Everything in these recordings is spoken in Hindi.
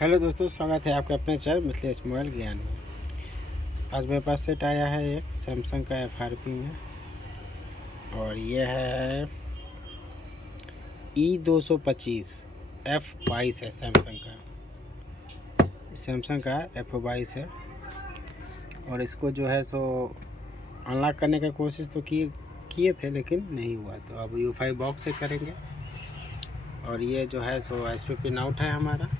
हेलो दोस्तों, स्वागत है आपके अपने चैनल मिथिलेश मोबाइल ज्ञान में। आज मेरे पास सेट आया है एक सैमसंग का FRP में, और ये है E225 F22 है। सैमसंग का F22 है। और इसको जो है सो अनलॉक करने की कोशिश तो किए थे, लेकिन नहीं हुआ। तो अब U5 बॉक्स से करेंगे। और ये जो है सो SP पिन आउट है हमारा।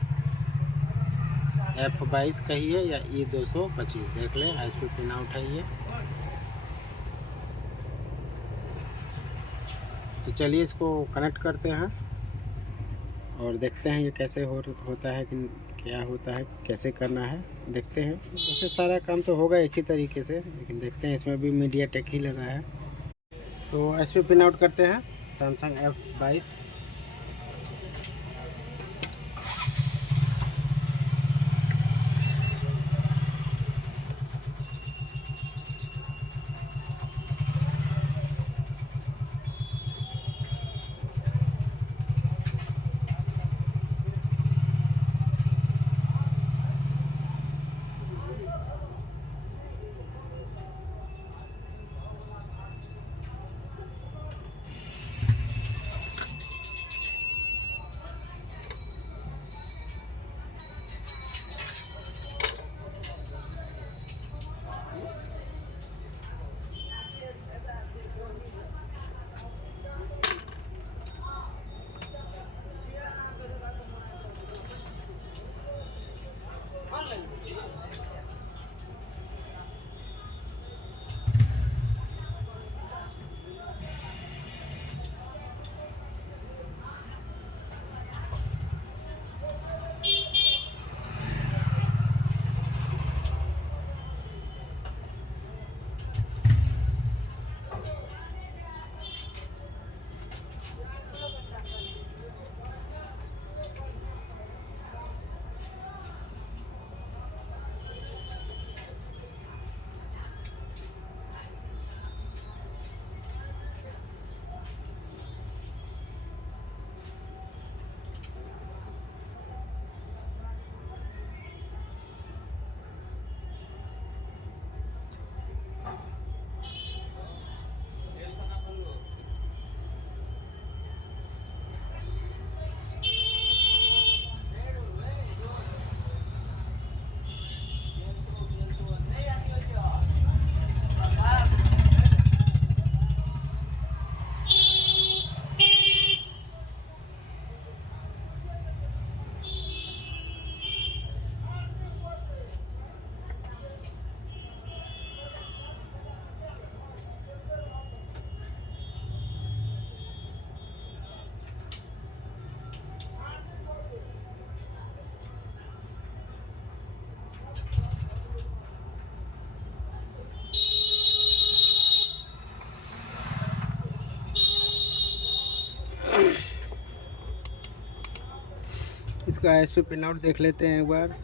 F22 कहिए या E225, देख लें। SP पिन आउट है ये। तो चलिए इसको कनेक्ट करते हैं और देखते हैं ये कैसे होता है, कि क्या होता है, कैसे करना है, देखते हैं। वैसे सारा काम तो होगा एक ही तरीके से, लेकिन देखते हैं। इसमें भी मीडियाटेक ही लगा है। तो SP पिन आउट करते हैं सैमसंग F22। इसका SP पिन आउट देख लेते हैं एक बार।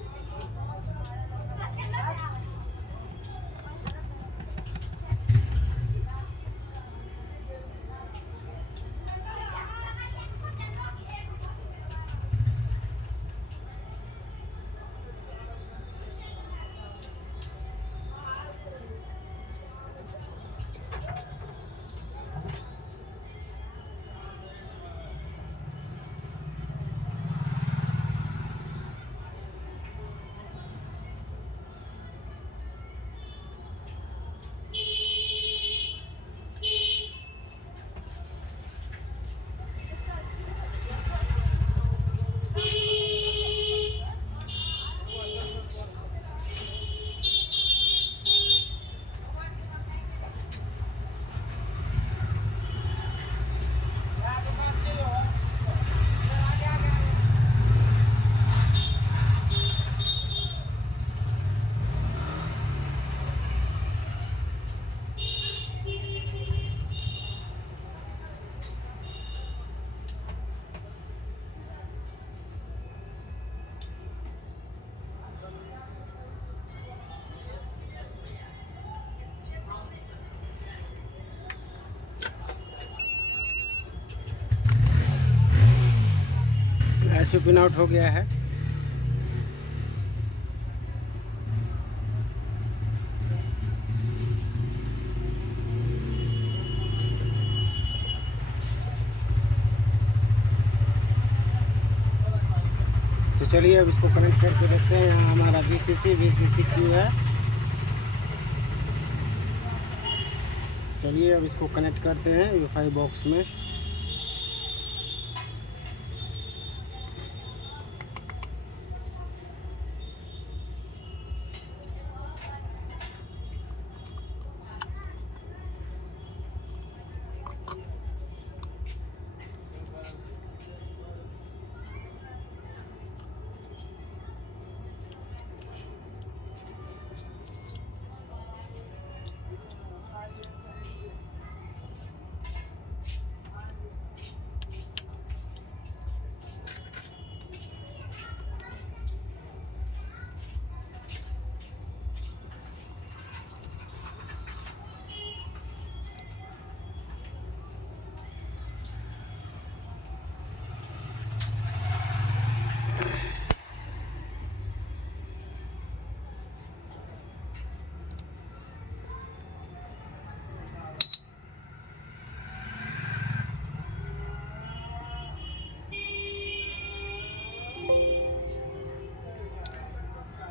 SP पिन आउट हो गया है। तो चलिए अब इसको कनेक्ट करके देखते हैं। यहाँ हमारा VCC क्यू है। चलिए अब इसको कनेक्ट करते हैं वाईफाई बॉक्स में।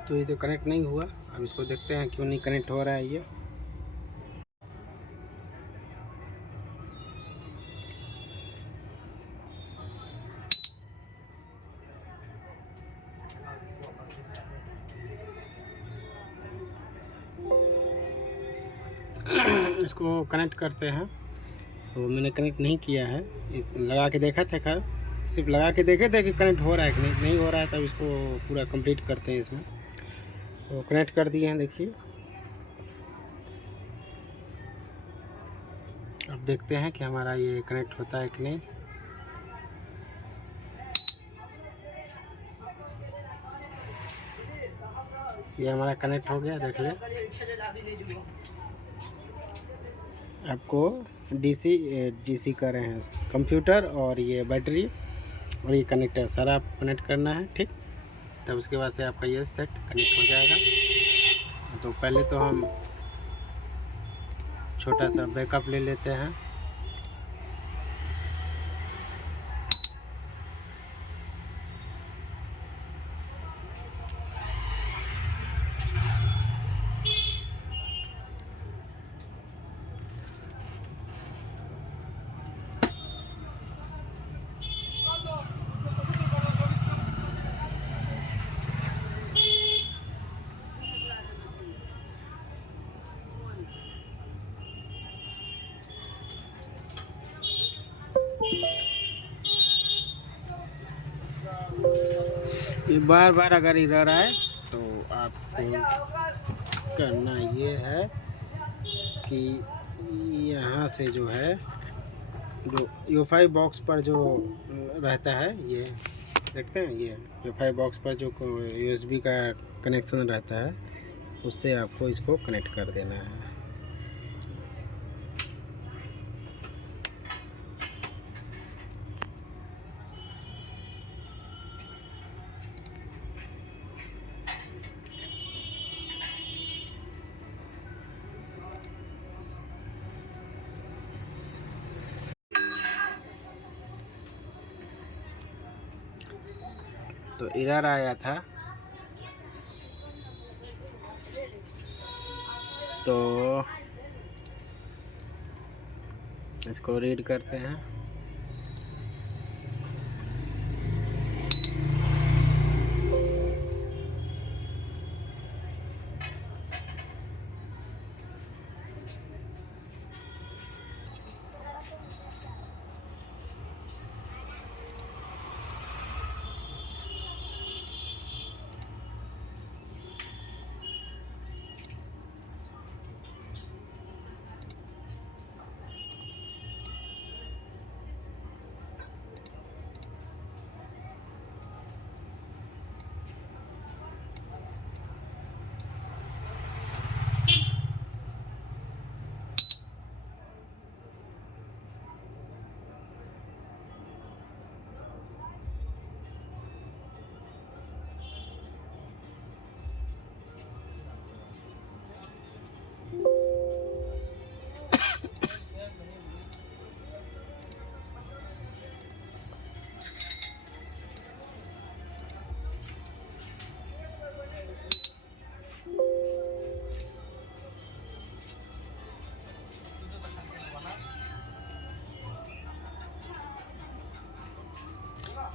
तो ये तो कनेक्ट नहीं हुआ। अब इसको देखते हैं क्यों नहीं कनेक्ट हो रहा है ये। इसको कनेक्ट करते हैं। तो मैंने कनेक्ट नहीं किया है, इस लगा के देखा था। खैर सिर्फ लगा के देखे थे कि कनेक्ट हो रहा है कि नहीं हो रहा है। तब इसको पूरा कंप्लीट करते हैं इसमें। तो कनेक्ट कर दिए हैं, देखिए। अब देखते हैं कि हमारा ये कनेक्ट होता है कि नहीं। ये हमारा कनेक्ट हो गया, देखिए। आपको डीसी कर रहे हैं कंप्यूटर और ये बैटरी और ये कनेक्टर सारा आप कनेक्ट करना है, ठीक। तब उसके बाद से आपका ये सेट कनेक्ट हो जाएगा। तो पहले तो हम छोटा सा बैकअप ले लेते हैं। ये बार बार अगर ही रह रहा है तो आपको करना ये है कि यहाँ से जो है, जो वाईफाई बॉक्स पर जो रहता है, ये देखते हैं, ये वाईफाई बॉक्स पर जो USB का कनेक्शन रहता है, उससे आपको इसको कनेक्ट कर देना है। तो एरर आया था, तो इसको रीड करते हैं।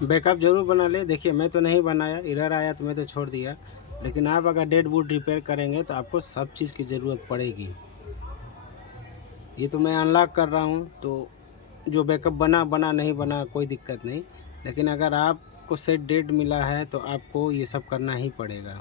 बैकअप ज़रूर बना ले। देखिए मैं तो नहीं बनाया, एरर आया तो मैं तो छोड़ दिया, लेकिन आप अगर डेड बूट रिपेयर करेंगे तो आपको सब चीज़ की ज़रूरत पड़ेगी। ये तो मैं अनलॉक कर रहा हूँ, तो जो बैकअप बना बना, नहीं बना कोई दिक्कत नहीं, लेकिन अगर आपको सेट डेड मिला है तो आपको ये सब करना ही पड़ेगा।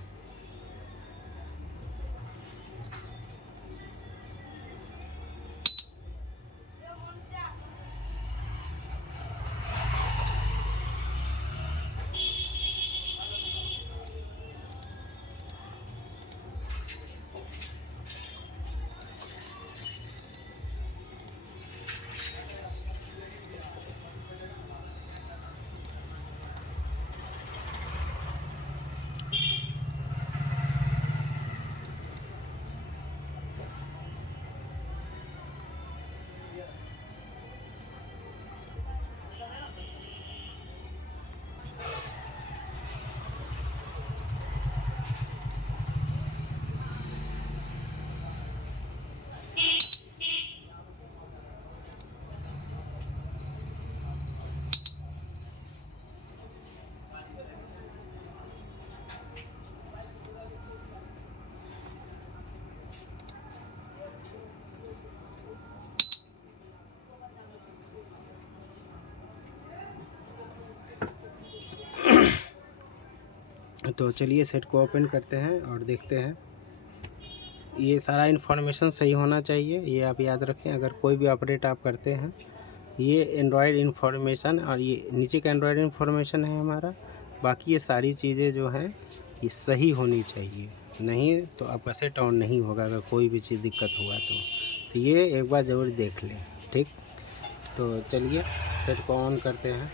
तो चलिए सेट को ओपन करते हैं और देखते हैं। ये सारा इन्फॉर्मेशन सही होना चाहिए, ये आप याद रखें। अगर कोई भी अपडेट आप करते हैं, ये एंड्रॉयड इन्फॉर्मेशन और ये नीचे का एंड्रॉयड इन्फॉर्मेशन है हमारा। बाकी ये सारी चीज़ें जो हैं ये सही होनी चाहिए, नहीं तो आपका सेट ऑन नहीं होगा अगर कोई भी चीज़ दिक्कत हुआ तो ये एक बार ज़रूर देख लें, ठीक। तो चलिए सेट को ऑन करते हैं।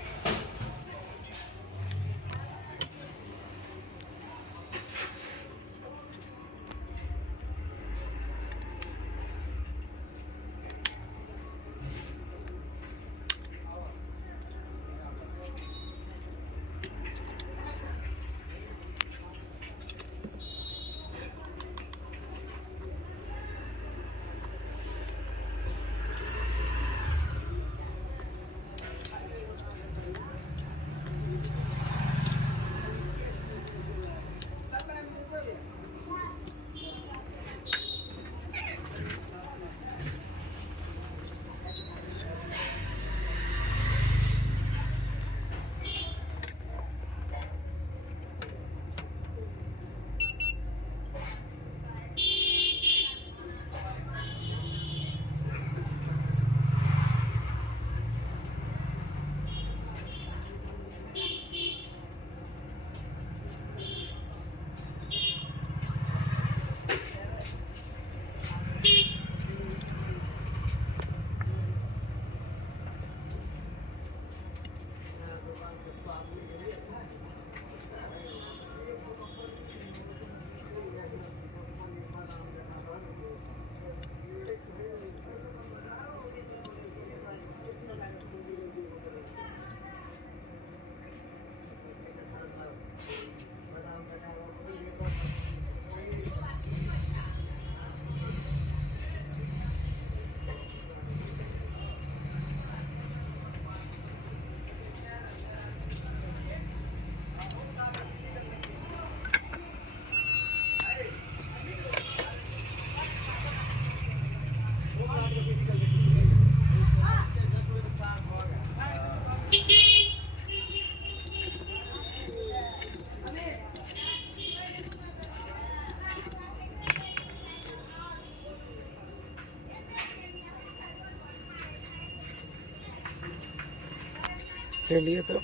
चलिए तो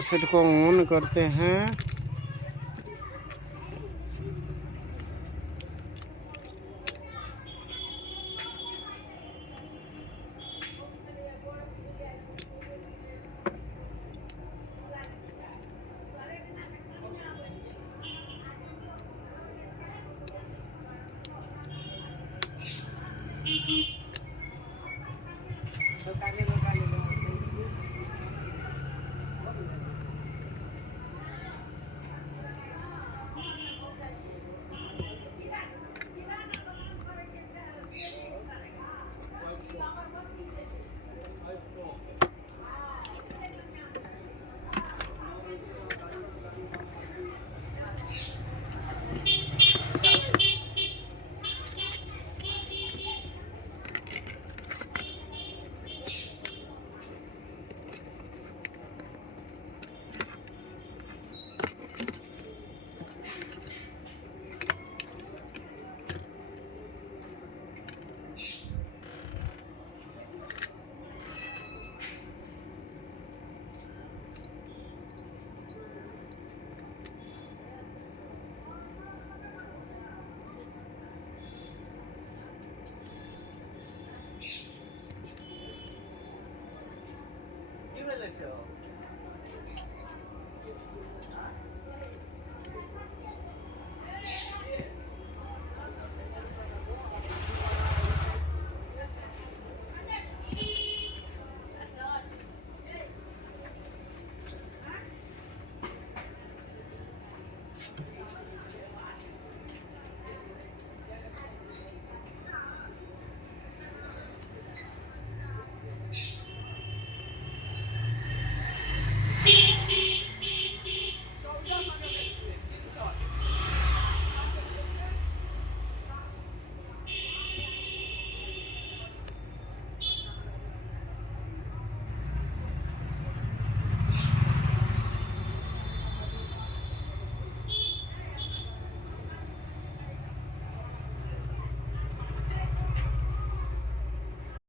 सेट को ऑन करते हैं।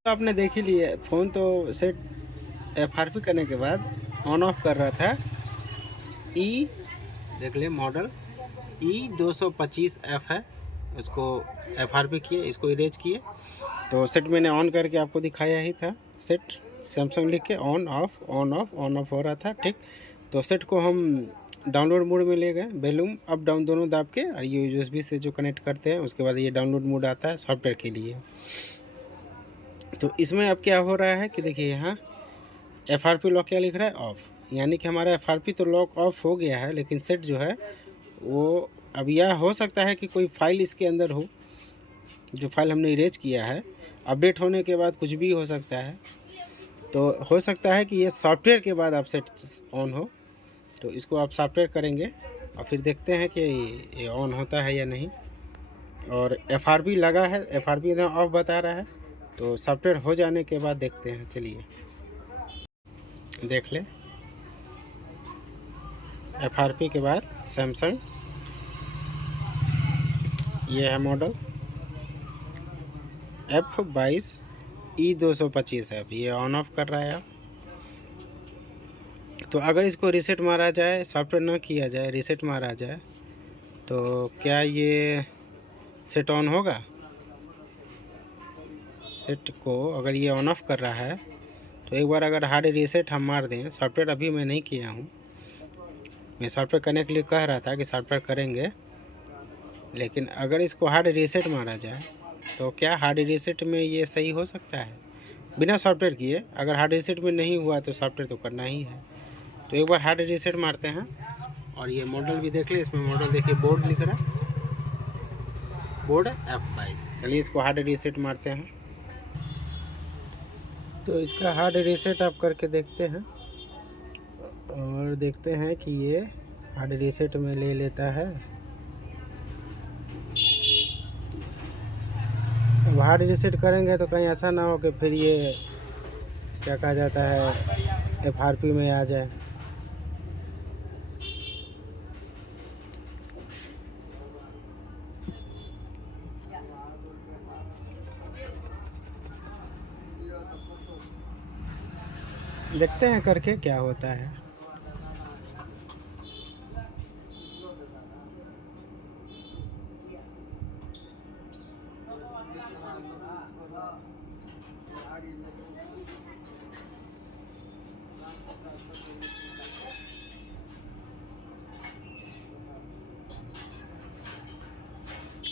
तो आपने देख ही लिया, फ़ोन तो सेट एफआरपी करने के बाद ऑन ऑफ कर रहा था। ई देख ले मॉडल E225F है, उसको एफआरपी किए, इसको इरेज किए। तो सेट मैंने ऑन करके आपको दिखाया ही था। सेट सैमसंग लिख के on off on off on off हो रहा था, ठीक। तो सेट को हम डाउनलोड मोड में ले गए, वॉल्यूम अप डाउन दोनों दाब के, और ये यूएसबी से जो कनेक्ट करते हैं उसके बाद ये डाउनलोड मोड आता है सॉफ्टवेयर के लिए। तो इसमें अब क्या हो रहा है कि देखिए यहाँ एफआरपी लॉक क्या लिख रहा है, ऑफ, यानी कि हमारा एफआरपी तो लॉक ऑफ हो गया है, लेकिन सेट जो है वो अब यह हो सकता है कि कोई फाइल इसके अंदर हो, जो फाइल हमने इरेज किया है, अपडेट होने के बाद कुछ भी हो सकता है। तो हो सकता है कि ये सॉफ्टवेयर के बाद आप सेट ऑन हो, तो इसको आप सॉफ्टवेयर करेंगे और फिर देखते हैं कि ये ऑन होता है या नहीं। और एफआरपी लगा है, एफआरपी इधर ऑफ बता रहा है, तो सॉफ्टवेयर हो जाने के बाद देखते हैं। चलिए देख ले, एफआरपी के बाद सैमसंग, ये है मॉडल F22E225F, ये ऑन ऑफ कर रहा है आप। तो अगर इसको रीसेट मारा जाए, सॉफ्टवेयर ना किया जाए, रीसेट मारा जाए, तो क्या ये सेट ऑन होगा? सेट को अगर ये ऑन ऑफ कर रहा है तो एक बार अगर हार्ड रीसेट हम मार दें, सॉफ्टवेयर अभी मैं नहीं किया हूँ, मैं सॉफ्टवेयर करने के लिए कह रहा था कि सॉफ्टवेयर करेंगे, लेकिन अगर इसको हार्ड रीसेट मारा जाए तो क्या हार्ड रीसेट में ये सही हो सकता है बिना सॉफ्टवेयर किए? अगर हार्ड रीसेट में नहीं हुआ तो सॉफ्टवेयर तो करना ही है। तो एक बार हार्ड रीसेट मारते हैं, और ये मॉडल भी देख ले, इसमें मॉडल देखिए, बोर्ड लिख रहा है, बोर्ड F22। चलिए इसको हार्ड रीसेट मारते हैं। तो इसका हार्ड रीसेट आप करके देखते हैं, और देखते हैं कि ये हार्ड रीसेट में ले लेता है। अब हार्ड रीसेट करेंगे तो कहीं ऐसा ना हो कि फिर ये क्या कहा जाता है एफआरपी में आ जाए। देखते हैं करके क्या होता है।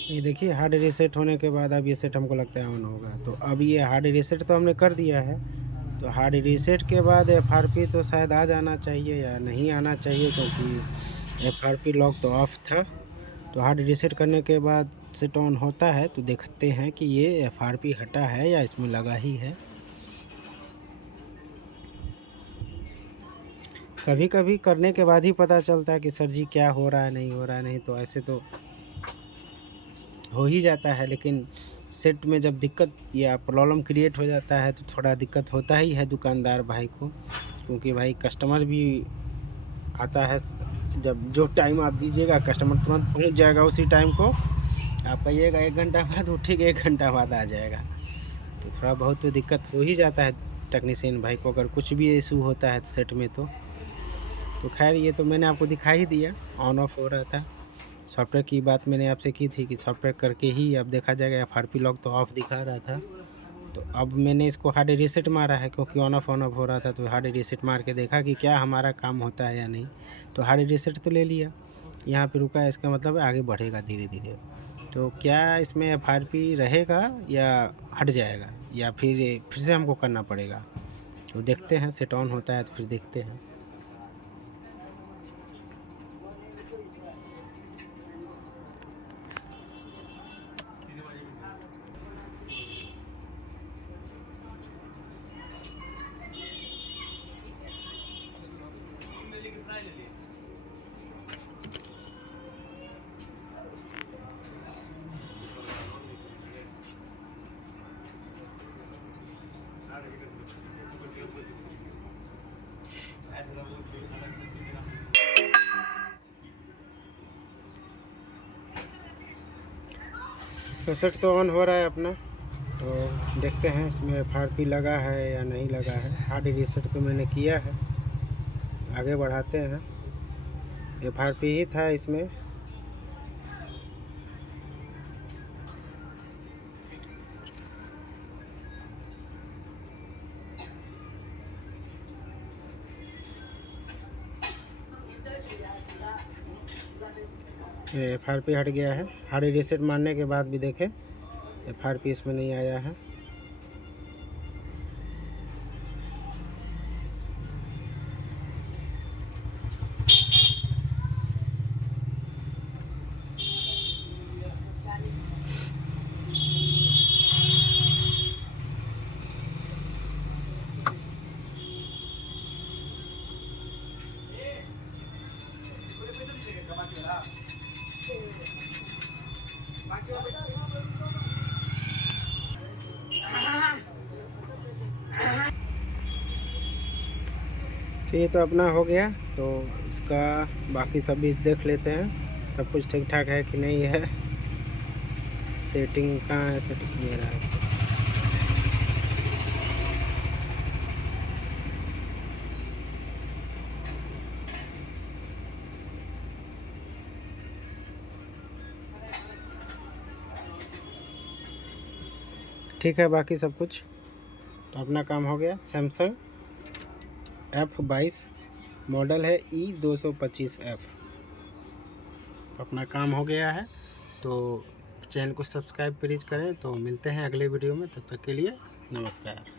ये देखिए हार्ड रीसेट होने के बाद अब ये सेट हमको लगता है ऑन होगा। तो अब ये हार्ड रीसेट तो हमने कर दिया है, तो हार्ड रीसेट के बाद एफआरपी तो शायद आ जाना चाहिए या नहीं आना चाहिए, क्योंकि एफआरपी लॉक तो ऑफ था। तो हार्ड रीसेट करने के बाद सेट ऑन होता है, तो देखते हैं कि ये एफआरपी हटा है या इसमें लगा ही है। कभी कभी करने के बाद ही पता चलता है कि सर जी क्या हो रहा है, नहीं हो रहा है। नहीं तो ऐसे तो हो ही जाता है, लेकिन सेट में जब दिक्कत या प्रॉब्लम क्रिएट हो जाता है तो थोड़ा दिक्कत होता ही है दुकानदार भाई को, क्योंकि भाई कस्टमर भी आता है। जब जो टाइम आप दीजिएगा कस्टमर तुरंत पहुंच जाएगा उसी टाइम को, आप कहिएगा 1 घंटा बाद उठेगा, 1 घंटा बाद आ जाएगा। तो थोड़ा बहुत तो दिक्कत हो ही जाता है टेक्नीशियन भाई को, अगर कुछ भी इशू होता है तो सेट में। तो खैर ये तो मैंने आपको दिखा ही दिया, ऑन ऑफ हो रहा था। सॉफ्टवेयर की बात मैंने आपसे की थी कि सॉफ्टवेयर करके ही अब देखा जाएगा। एफआरपी लॉक तो ऑफ दिखा रहा था, तो अब मैंने इसको हार्ड रीसेट मारा है, क्योंकि ऑन ऑफ हो रहा था। तो हार्ड रीसेट मार के देखा कि क्या हमारा काम होता है या नहीं। तो हार्ड रीसेट तो ले लिया, यहाँ पे रुका है, इसका मतलब है आगे बढ़ेगा धीरे धीरे। तो क्या इसमें एफआरपी रहेगा या हट जाएगा, या फिर से हमको करना पड़ेगा? तो देखते हैं, सेट ऑन होता है तो फिर देखते हैं। तो सेट तो ऑन हो रहा है अपना, तो देखते हैं इसमें FRP लगा है या नहीं लगा है। हार्ड रीसेट तो मैंने किया है, आगे बढ़ाते हैं। FRP ही था इसमें। ये FRP हट गया है। हार्ड रीसेट मारने के बाद भी देखें FRP इसमें नहीं आया है। तो ये तो अपना हो गया। तो इसका बाकी सब भी देख लेते हैं, सब कुछ ठीक ठाक है कि नहीं है। सेटिंग कहाँ है? सेटिंग मेरा है। ठीक है बाकी सब कुछ। तो अपना काम हो गया। सैमसंग F22 मॉडल है E225F। तो अपना काम हो गया है। तो चैनल को सब्सक्राइब प्लीज़ करें। तो मिलते हैं अगले वीडियो में, तब तक के लिए नमस्कार।